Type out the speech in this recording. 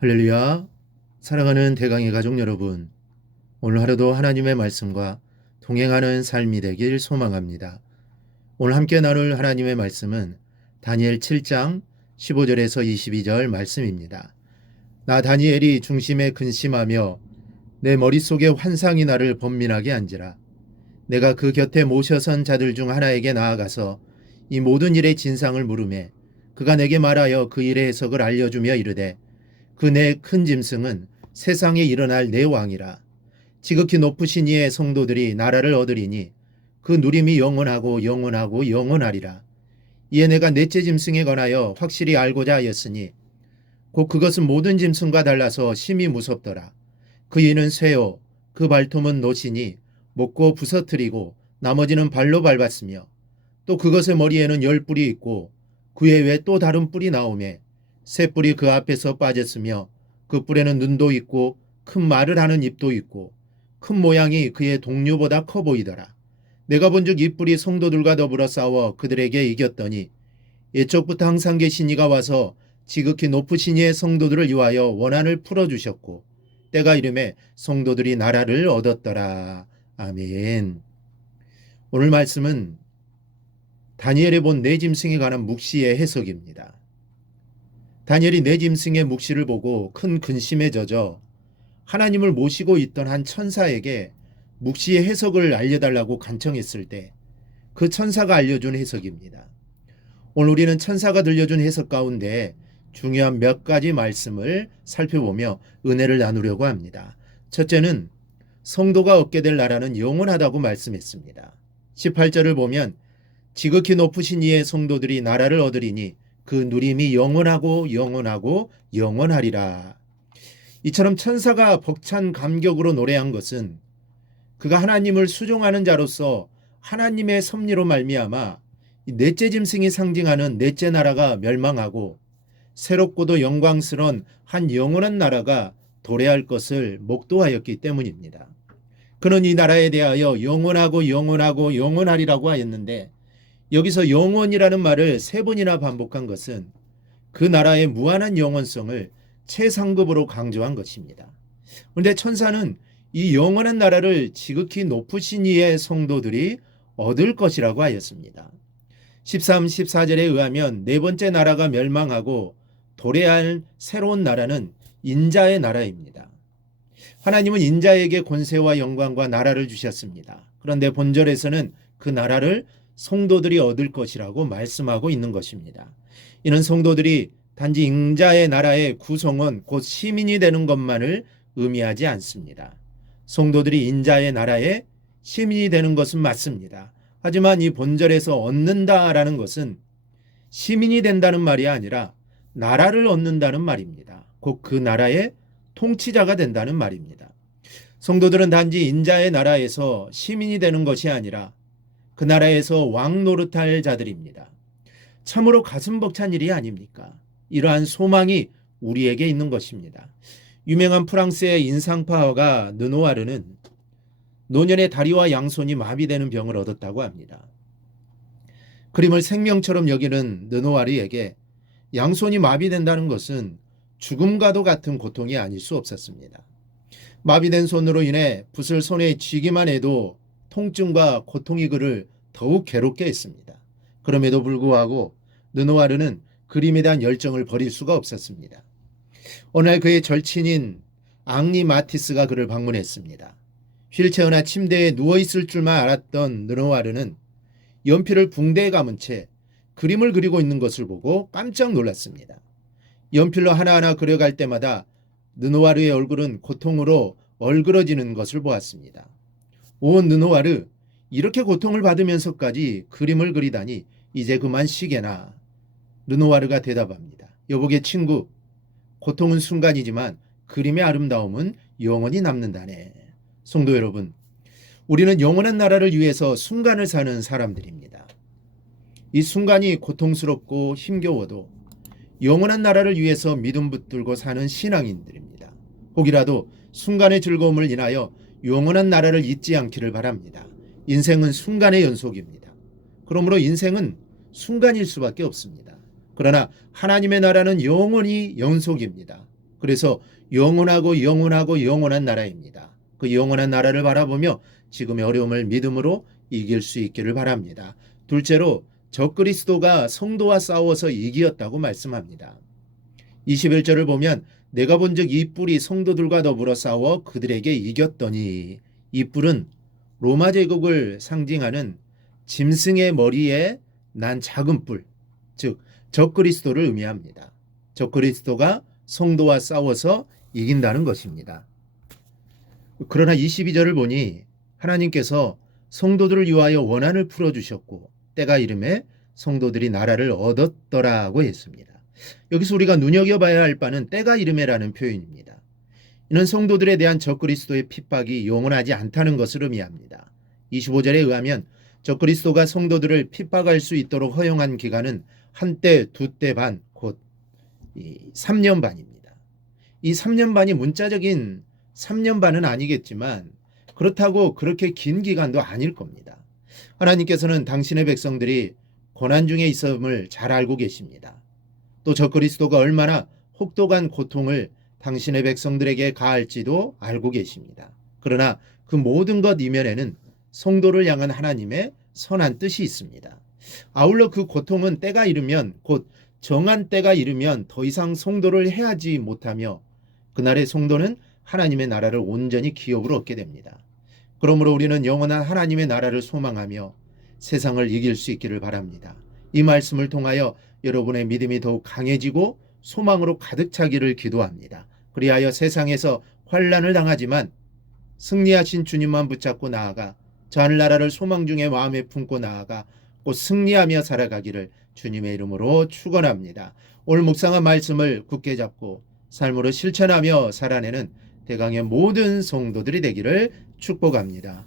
할렐루야. 사랑하는 대강의 가족 여러분, 오늘 하루도 하나님의 말씀과 동행하는 삶이 되길 소망합니다. 오늘 함께 나눌 하나님의 말씀은 다니엘 7장 15절에서 22절 말씀입니다. 나 다니엘이 중심에 근심하며 내 머릿속에 환상이 나를 번민하게 한지라. 내가 그 곁에 모셔선 자들 중 하나에게 나아가서 이 모든 일의 진상을 물으매 그가 내게 말하여 그 일의 해석을 알려주며 이르되 그 내 큰 짐승은 세상에 일어날 내 왕이라. 지극히 높으신 이의 성도들이 나라를 얻으리니 그 누림이 영원하고 영원하고 영원하리라. 이에 내가 넷째 짐승에 관하여 확실히 알고자 하였으니 곧 그것은 모든 짐승과 달라서 심히 무섭더라. 그 이는 쇠요 그 발톱은 노시니 먹고 부서뜨리고 나머지는 발로 밟았으며 또 그것의 머리에는 10뿔이 있고 그에 외 또 다른 뿔이 나오매 새 뿔이 그 앞에서 빠졌으며 그 뿔에는 눈도 있고 큰 말을 하는 입도 있고 큰 모양이 그의 동류보다 커 보이더라. 내가 본즉 이 뿔이 성도들과 더불어 싸워 그들에게 이겼더니 옛적부터 항상 계신 이가 와서 지극히 높으신 이의 성도들을 위하여 원한을 풀어주셨고 때가 이름에 성도들이 나라를 얻었더라. 아멘. 오늘 말씀은 다니엘이 본 네 짐승에 관한 묵시의 해석입니다. 다니엘이 네 짐승의 묵시를 보고 큰 근심에 젖어 하나님을 모시고 있던 한 천사에게 묵시의 해석을 알려달라고 간청했을 때 그 천사가 알려준 해석입니다. 오늘 우리는 천사가 들려준 해석 가운데 중요한 몇 가지 말씀을 살펴보며 은혜를 나누려고 합니다. 첫째는 성도가 얻게 될 나라는 영원하다고 말씀했습니다. 18절을 보면 지극히 높으신 이의 성도들이 나라를 얻으리니 그 누림이 영원하고 영원하고 영원하리라. 이처럼 천사가 벅찬 감격으로 노래한 것은 그가 하나님을 수종하는 자로서 하나님의 섭리로 말미암아 넷째 짐승이 상징하는 넷째 나라가 멸망하고 새롭고도 영광스러운 한 영원한 나라가 도래할 것을 목도하였기 때문입니다. 그는 이 나라에 대하여 영원하고 영원하고 영원하리라고 하였는데 여기서 영원이라는 말을 세 번이나 반복한 것은 그 나라의 무한한 영원성을 최상급으로 강조한 것입니다. 그런데 천사는 이 영원한 나라를 지극히 높으신 이의 성도들이 얻을 것이라고 하였습니다. 13, 14절에 의하면 네 번째 나라가 멸망하고 도래할 새로운 나라는 인자의 나라입니다. 하나님은 인자에게 권세와 영광과 나라를 주셨습니다. 그런데 본절에서는 그 나라를 성도들이 얻을 것이라고 말씀하고 있는 것입니다. 이는 성도들이 단지 인자의 나라의 구성원 곧 시민이 되는 것만을 의미하지 않습니다. 성도들이 인자의 나라의 시민이 되는 것은 맞습니다. 하지만 이 본절에서 얻는다라는 것은 시민이 된다는 말이 아니라 나라를 얻는다는 말입니다. 곧 그 나라의 통치자가 된다는 말입니다. 성도들은 단지 인자의 나라에서 시민이 되는 것이 아니라 그 나라에서 왕 노릇할 자들입니다. 참으로 가슴 벅찬 일이 아닙니까? 이러한 소망이 우리에게 있는 것입니다. 유명한 프랑스의 인상파화가 르누아르는 노년의 다리와 양손이 마비되는 병을 얻었다고 합니다. 그림을 생명처럼 여기는 르누아르에게 양손이 마비된다는 것은 죽음과도 같은 고통이 아닐 수 없었습니다. 마비된 손으로 인해 붓을 손에 쥐기만 해도 통증과 고통이 그를 더욱 괴롭게 했습니다. 그럼에도 불구하고 르누아르는 그림에 대한 열정을 버릴 수가 없었습니다. 어느 날 그의 절친인 앙리 마티스가 그를 방문했습니다. 휠체어나 침대에 누워있을 줄만 알았던 르누아르는 연필을 붕대에 감은 채 그림을 그리고 있는 것을 보고 깜짝 놀랐습니다. 연필로 하나하나 그려갈 때마다 르누아르의 얼굴은 고통으로 얼그러지는 것을 보았습니다. 오 르누아르, 이렇게 고통을 받으면서까지 그림을 그리다니 이제 그만 쉬게나. 르누아르가 대답합니다. 여보게 친구, 고통은 순간이지만 그림의 아름다움은 영원히 남는다네. 성도 여러분, 우리는 영원한 나라를 위해서 순간을 사는 사람들입니다. 이 순간이 고통스럽고 힘겨워도 영원한 나라를 위해서 믿음 붙들고 사는 신앙인들입니다. 혹이라도 순간의 즐거움을 인하여 영원한 나라를 잊지 않기를 바랍니다. 인생은 순간의 연속입니다. 그러므로 인생은 순간일 수밖에 없습니다. 그러나 하나님의 나라는 영원히 연속입니다. 그래서 영원하고 영원하고 영원한 나라입니다. 그 영원한 나라를 바라보며 지금의 어려움을 믿음으로 이길 수 있기를 바랍니다. 둘째로 적그리스도가 성도와 싸워서 이기었다고 말씀합니다. 21절을 보면 내가 본즉 이 뿔이 성도들과 더불어 싸워 그들에게 이겼더니, 이 뿔은 로마 제국을 상징하는 짐승의 머리에 난 작은 뿔, 즉 적그리스도를 의미합니다. 적그리스도가 성도와 싸워서 이긴다는 것입니다. 그러나 22절을 보니 하나님께서 성도들을 위하여 원한을 풀어주셨고 때가 이름에 성도들이 나라를 얻었더라고 했습니다. 여기서 우리가 눈여겨봐야 할 바는 때가 이름에라는 표현입니다. 이는 성도들에 대한 적그리스도의 핍박이 영원하지 않다는 것을 의미합니다. 25절에 의하면 적그리스도가 성도들을 핍박할 수 있도록 허용한 기간은 한때, 두때 반, 곧 3년 반입니다. 이 3년 반이 문자적인 3년 반은 아니겠지만 그렇다고 그렇게 긴 기간도 아닐 겁니다. 하나님께서는 당신의 백성들이 고난 중에 있음을 잘 알고 계십니다. 또 적그리스도가 얼마나 혹독한 고통을 당신의 백성들에게 가할지도 알고 계십니다. 그러나 그 모든 것 이면에는 성도를 향한 하나님의 선한 뜻이 있습니다. 아울러 그 고통은 때가 이르면, 곧 정한 때가 이르면 더 이상 성도를 해하지 못하며 그날의 성도는 하나님의 나라를 온전히 기업으로 얻게 됩니다. 그러므로 우리는 영원한 하나님의 나라를 소망하며 세상을 이길 수 있기를 바랍니다. 이 말씀을 통하여 여러분의 믿음이 더욱 강해지고 소망으로 가득 차기를 기도합니다. 그리하여 세상에서 환난을 당하지만 승리하신 주님만 붙잡고 나아가 저 하늘나라를 소망 중에 마음에 품고 나아가 곧 승리하며 살아가기를 주님의 이름으로 축원합니다. 오늘 묵상한 말씀을 굳게 잡고 삶으로 실천하며 살아내는 대강의 모든 성도들이 되기를 축복합니다.